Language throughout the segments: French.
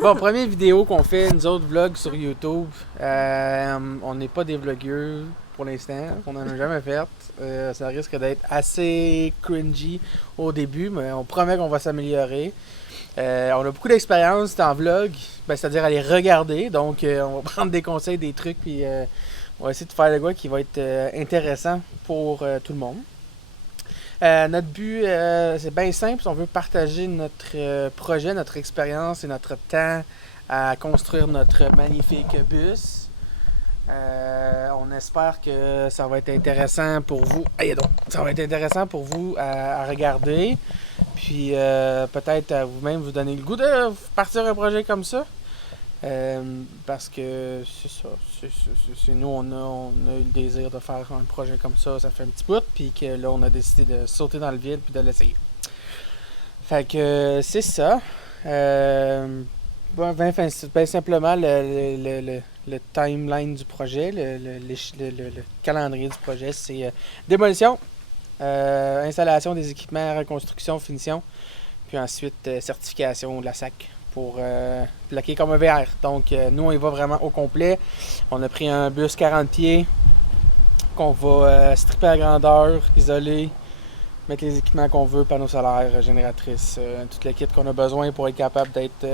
Bon, première vidéo qu'on fait, nous autres vlogs sur YouTube. On n'est pas des vlogueurs pour l'instant. On n'en a jamais fait. Ça risque d'être assez cringy au début, mais on promet qu'on va s'améliorer. On a beaucoup d'expérience en vlog, c'est-à-dire à les regarder. Donc, on va prendre des conseils, des trucs, puis on va essayer de faire le quoi qui va être intéressant pour tout le monde. Notre but, c'est bien simple. On veut partager notre projet, notre expérience et notre temps à construire notre magnifique bus. On espère que ça va être intéressant pour vous. Ça va être intéressant pour vous à regarder. Puis peut-être à vous-même vous donner le goût de partir un projet comme ça. Parce que c'est ça. C'est nous, on a eu le désir de faire un projet comme ça fait un petit bout. Puis que là, on a décidé de sauter dans le vide puis de l'essayer. Fait que c'est ça. Ben simplement, le timeline du projet, le calendrier du projet, c'est démolition, installation des équipements, reconstruction, finition, puis ensuite certification de la SAC pour plaquer comme un VR. Donc, nous, on y va vraiment au complet. On a pris un bus 40 pieds qu'on va stripper à grandeur, isoler, mettre les équipements qu'on veut, panneaux solaires, génératrices, tout le kit qu'on a besoin pour être capable d'être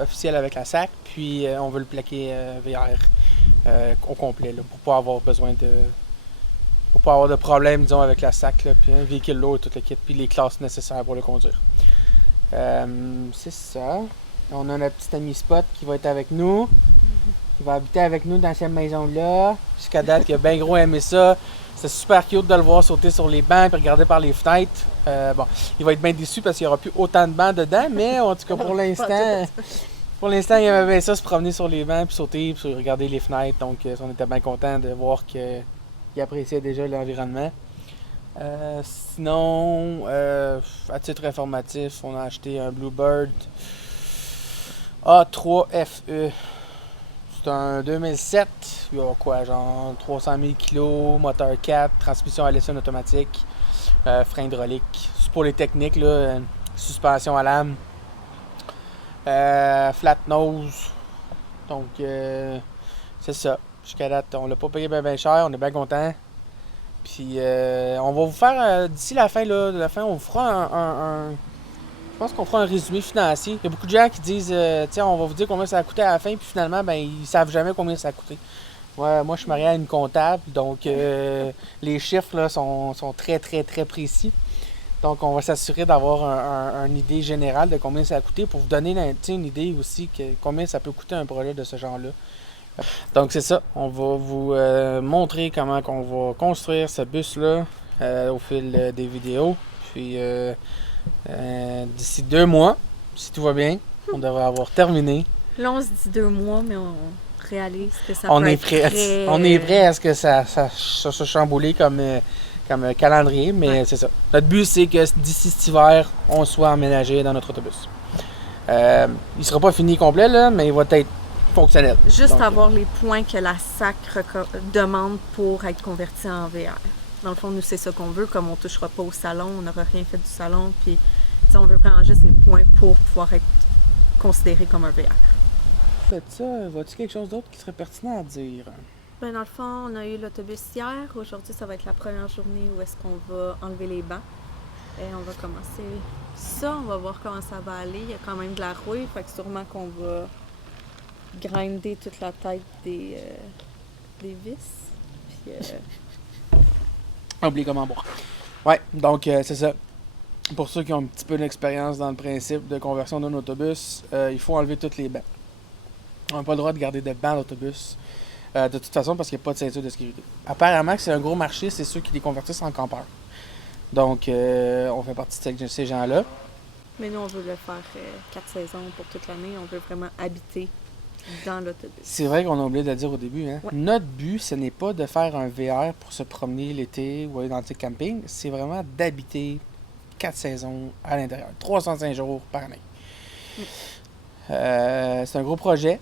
officiel avec la SAC. Puis on veut le plaquer VR au complet là, pour pas avoir besoin de. Pour pas avoir de problème, disons, avec la SAC, là, puis un véhicule lourd et tout le kit, puis les classes nécessaires pour le conduire. C'est ça. On a notre petit ami Spot qui va être avec nous. Il va habiter avec nous dans cette maison-là. Jusqu'à date, il a bien gros aimé ça. C'est super cute de le voir sauter sur les bancs et regarder par les fenêtres. Bon, il va être bien déçu parce qu'il n'y aura plus autant de bancs dedans, mais en tout cas pour l'instant, il aimait bien ça, se promener sur les bancs, puis sauter, puis regarder les fenêtres. Donc, on était bien content de voir qu'il appréciait déjà l'environnement. Sinon, à titre informatif, on a acheté un Bluebird A3FE. C'est un 2007, il y a quoi, genre 300 000 kg, moteur 4, transmission à l'essai automatique, frein hydraulique. C'est pour les techniques, là, suspension à lame, flat nose. Donc, c'est ça. Jusqu'à date, on l'a pas payé bien cher, on est bien content. Puis, on va vous faire, d'ici la fin, on vous fera je pense qu'on fera un résumé financier. Il y a beaucoup de gens qui disent, tiens, on va vous dire combien ça a coûté à la fin, puis finalement, ben, ils savent jamais combien ça a coûté. Ouais, moi, je suis marié à une comptable, donc les chiffres là, sont très, très, très précis. Donc, on va s'assurer d'avoir une idée générale de combien ça a coûté pour vous donner une idée aussi de combien ça peut coûter un projet de ce genre-là. Donc, c'est ça. On va vous montrer comment on va construire ce bus-là au fil des vidéos. Puis, d'ici 2 mois, si tout va bien, on devrait avoir terminé. Là, on se dit 2 mois, mais on réalise que ça On peut est être prêt, très... on est prêt à ce que ça se chamboule comme calendrier, mais Ouais. c'est ça. Notre but, c'est que d'ici cet hiver, on soit emménagé dans notre autobus. Il sera pas fini complet, là, mais il va être fonctionnel. Juste Donc, avoir les points que la SAC demande pour être converti en VR. Dans le fond, nous, c'est ça qu'on veut. Comme on ne touchera pas au salon, on n'aura rien fait du salon. Puis, on veut vraiment juste les points pour pouvoir être considéré comme un VR. Faites ça, vois-tu quelque chose d'autre qui serait pertinent à dire? Ben, dans le fond, on a eu l'autobus hier. Aujourd'hui, ça va être la première journée où est-ce qu'on va enlever les bancs. Et on va commencer ça. On va voir comment ça va aller. Il y a quand même de la rouille. Fait que sûrement qu'on va grinder toute la tête des vis. Puis, Oublie comment boire. Ouais, donc c'est ça. Pour ceux qui ont un petit peu d'expérience dans le principe de conversion d'un autobus, il faut enlever tous les bancs. On n'a pas le droit de garder de bancs d'autobus. De toute façon, parce qu'il n'y a pas de ceinture de sécurité. Apparemment que c'est un gros marché, c'est ceux qui les convertissent en campeurs. Donc, on fait partie de ces gens-là. mais nous, on veut le faire 4 saisons pour toute l'année. On veut vraiment habiter dans l'autobus. C'est vrai qu'on a oublié de le dire au début. Hein? Ouais. Notre but, ce n'est pas de faire un VR pour se promener l'été ou aller dans le camping. C'est vraiment d'habiter 4 saisons à l'intérieur. 305 jours par année. C'est un gros projet.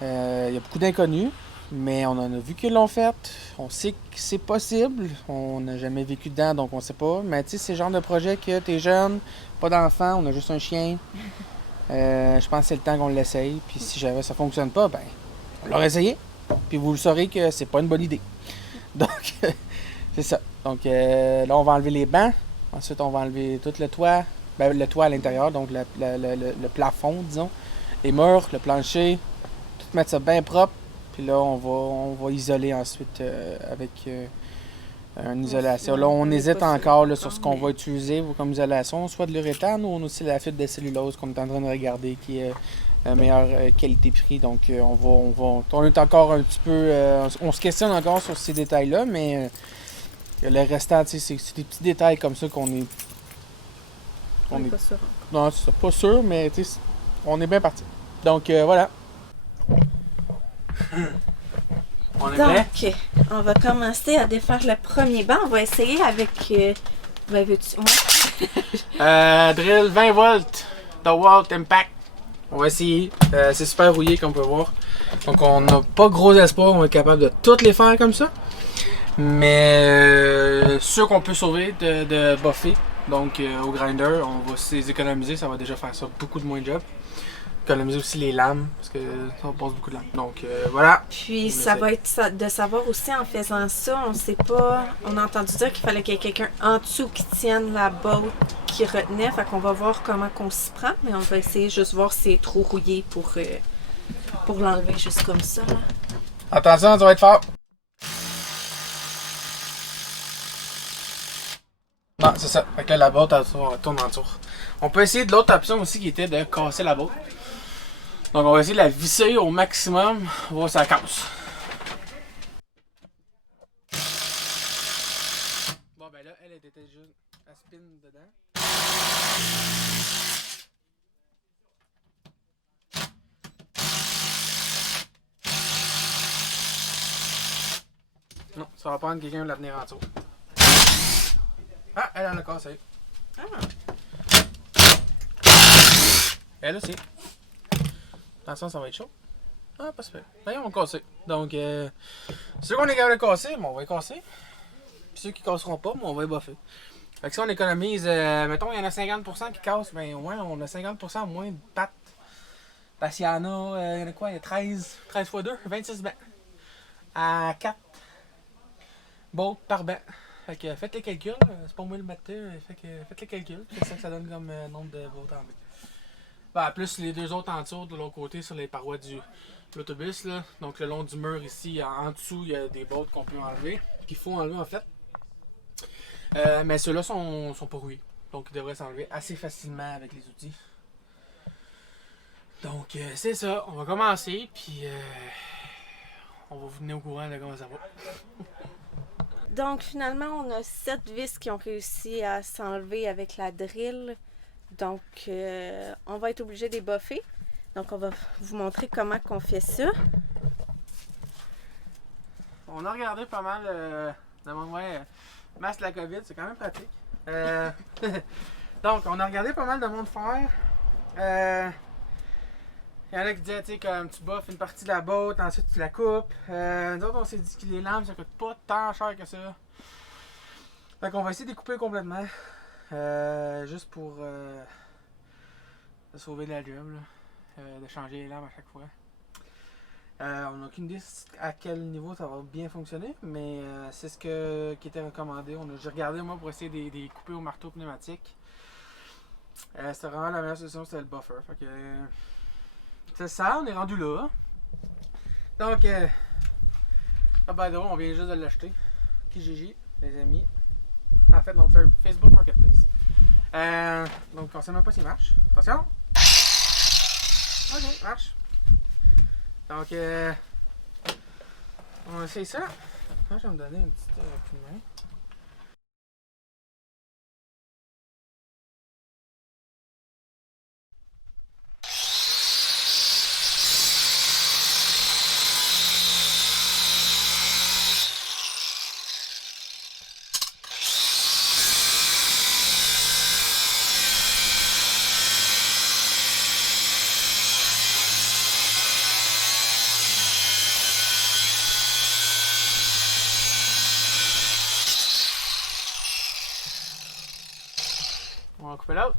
Il y a beaucoup d'inconnus. Mais on en a vu qu'ils l'ont fait. On sait que c'est possible. On n'a jamais vécu dedans, donc on sait pas. Mais tu sais, c'est le genre de projet que t'es jeune, pas d'enfant, on a juste un chien. Je pense que c'est le temps qu'on l'essaye. Puis si jamais ça fonctionne pas, ben, on l'aura essayé. Puis vous le saurez que c'est pas une bonne idée. Donc, c'est ça. Donc là, on va enlever les bancs. Ensuite, on va enlever tout le toit. Ben, le toit à l'intérieur, donc le plafond, disons. Les murs, le plancher. Tout mettre ça bien propre. Puis là, on va isoler ensuite avec une isolation. Là, on hésite encore là, sur ce qu'on va utiliser comme isolation, soit de l'uréthane ou aussi la fibre de cellulose qu'on est en train de regarder, qui est la meilleure qualité-prix. Donc, on est encore un petit peu... on se questionne encore sur ces détails-là, mais le restant, c'est des petits détails comme ça qu'on est... On est pas sûr. Non, c'est pas sûr, mais on est bien parti. Donc, voilà. On est prêt? Donc, on va commencer à défaire le premier banc. On va essayer avec... Ben, veux-tu... Ouais. Drill 20 volts, DeWalt Impact. On va essayer. C'est super rouillé comme on peut voir. Donc on n'a pas gros espoir, on est capable de toutes les faire comme ça. Mais ceux qu'on peut sauver de buffer, donc au grinder, on va les économiser, ça va déjà faire ça beaucoup de moins de job. Économiser aussi les lames, parce que ça passe beaucoup de lames. Donc voilà. Puis ça va être de savoir aussi en faisant ça, on sait pas, on a entendu dire qu'il fallait qu'il y ait quelqu'un en dessous qui tienne la botte qui retenait, fait qu'on va voir comment qu'on s'y prend, mais on va essayer juste voir si c'est trop rouillé pour l'enlever juste comme ça. Là. Attention, ça va être fort. Non, c'est ça. Fait que la botte, elle tourne en tour. On peut essayer de l'autre option aussi qui était de casser la botte. Donc on va essayer de la visser au maximum, voir si ça casse. Bon ben là, elle était juste à spin dedans. Non, ça va prendre quelqu'un de la tenir en dessous. Ah, elle en a cassé. Ah. Elle aussi. Attention, ça va être chaud. Ah, pas super. D'ailleurs, on va casser. Donc, ceux qu'on est capable de casser, on va les casser. Puis ceux qui casseront pas, on va les buffer. Fait que si on économise, mettons, il y en a 50% qui cassent, mais au moins, on a 50% moins de pattes. Parce qu'il y en a, quoi, il y a 13 x 2, 26 bancs. À 4 bolts par banc. Fait que faites les calculs, c'est pas moi le maths, fait que faites les calculs, c'est ça que ça donne comme nombre de bolts en B. Ben, plus les deux autres en dessous de l'autre côté sur les parois de l'autobus. Là. Donc le long du mur ici, en dessous, il y a des bolts qu'on peut enlever, qu'il faut enlever en fait. Mais ceux-là sont pas rouillés, donc ils devraient s'enlever assez facilement avec les outils. Donc c'est ça, on va commencer, puis on va vous tenir au courant de comment ça va. Donc finalement, on a 7 vis qui ont réussi à s'enlever avec la drill. Donc on va être obligé de les buffer. Donc on va vous montrer comment on fait ça. On a regardé pas mal de mon masque de la COVID, c'est quand même pratique. Donc on a regardé pas mal de monde faire. Il y en a qui disaient, tu sais, comme tu buffes une partie de la botte, ensuite tu la coupes. Nous autres, on s'est dit que les lames, ça coûte pas tant cher que ça. Fait qu'on va essayer de les couper complètement. Juste pour sauver de la job, là. De changer les lames à chaque fois. On n'a aucune idée à quel niveau ça va bien fonctionner, mais c'est ce qui était recommandé. J'ai regardé, moi, pour essayer de les couper au marteau pneumatique. C'était vraiment la meilleure solution, c'était le buffer. Fait que... c'est ça, on est rendu là. Donc, by the way, on vient juste de l'acheter. Kijiji, les amis. En fait, on fait un Facebook Marketplace. Donc, on sait même pas s'il marche. Attention! Ok, marche. Donc, on va essayer ça. Moi, je vais me donner une petite coup de main. On va couper l'autre.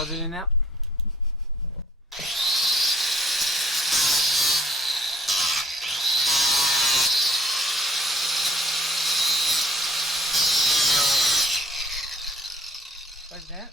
Pas des lunettes. Pas dedans.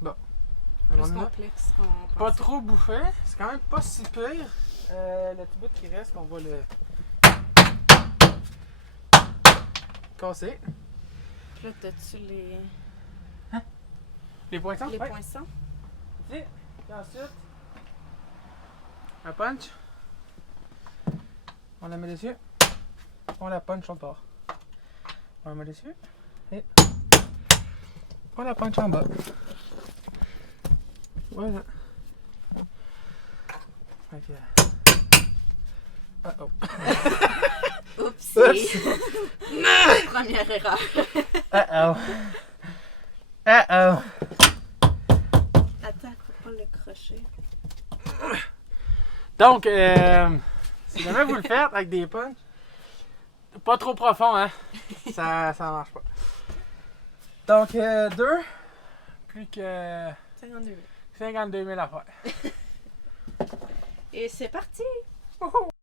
Bon. Plus On en a complexe qu'on pas pensait. trop bouffé. C'est quand même pas si pire. Le petit bout qui reste, on va le casser. Puis là, t'as-tu les Les poinçons? Ouais. poinçons? Ici. Et ensuite, un punch. On la met dessus. On la punch en bas. On la met dessus. Et on la punch en bas. Voilà. Ok. Oh. Oups! Oups. Première erreur. Oh. Oh. Attends, faut pas le crocher. Donc, si jamais vous le faites avec des punches, pas trop profond, hein? Ça marche pas. Donc, 2, plus que 52 000. 52 000 à faire. Et c'est parti! Wouhou!